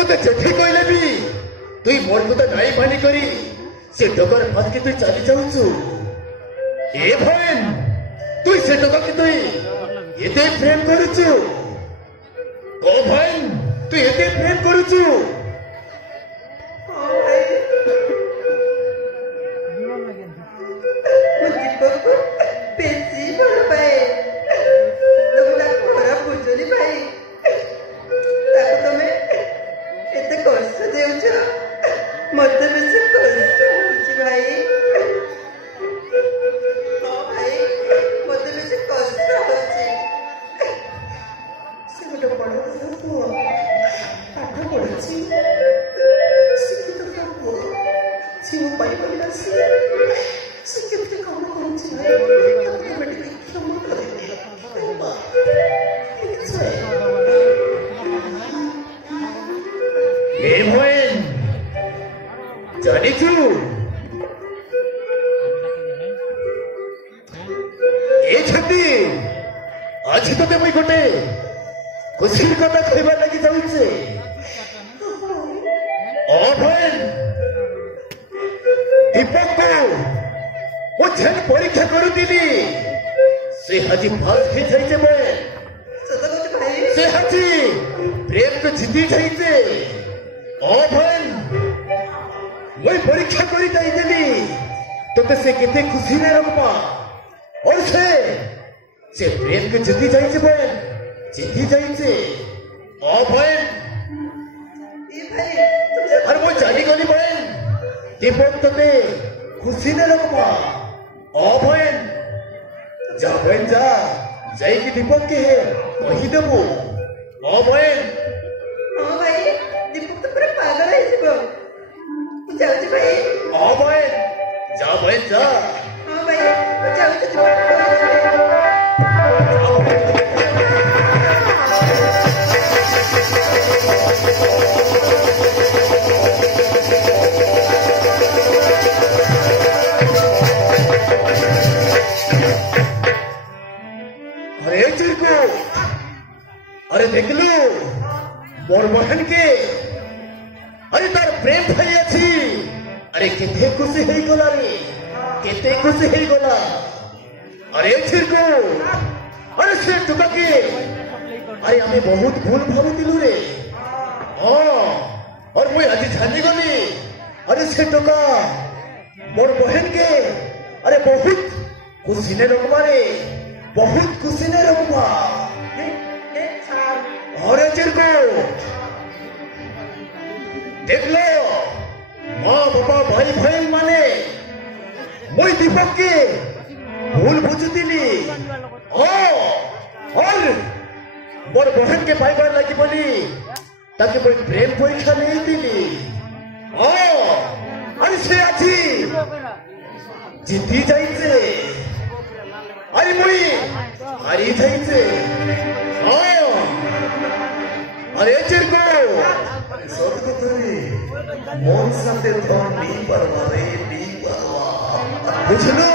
তোকে যেতে কইলে বি তুই মোর কথা নাই মানি করি সে ডগর ফাঁদকে তুই চালি যাচ্ছু। এ ভয়েন তুই সে ডগাকে তুই এতে প্রেম করুছু? ও ভয়েন তুই এতে প্রেম করুছু? জানিছু এ ছুটি আজি তোতে মুই গোটে খুশির কথা কইবার লাগি যাউছে। ও ভয়েন দীপককে ও যেন পরীক্ষা করুতিলি সে হাজি ফাস হয়ে যাইছে ভয়েন। সে হাজি প্রেম তো জিতি যাইছে। ও ভয়েন मैं परीक्षा करी जाइली तो से कितने खुशी ने रखमा और से प्रेम के जीती जाइए बहन जीती जाइए। ओ बहन अरे वो जानी गली बहन दीपक ते खुशी ने रखमा। ओ बहन जा बहन जा जाइए दीपक के है वही देबो। ओ बहन भाई दीपक तो पूरा पागल है दीपक। जाओ भाई। ओ बहन जा बहन जा। हाँ भाई जाओ तो अरे चिरको अरे देख लो मोर बहन के अरे तार प्रेम भाई अच्छी अरे कितने खुशी है गोला रे कितने खुशी है गोला। अरे छिरको अरे से टुका के अरे हमें बहुत भूल भावुतिलु रे। और मुई आज जानी गली अरे से टुका मोर बहन के अरे बहुत खुशी ने रखबा रे बहुत खुशी ने रखबा। अरे छिरको देख लो माँ बाबा भाई भाई माने मुई दीपक के भूल बुझुतिली और मोर बहन के पाइबार लगी बोली ताकि मुई प्रेम परीक्षा नहीं दिली। अरे से आछि जीती जाइছে अरे मुई हारी जाइছে। अरे चिरको मन साथे तो नहीं परवा रे नहीं परवा बुझलो।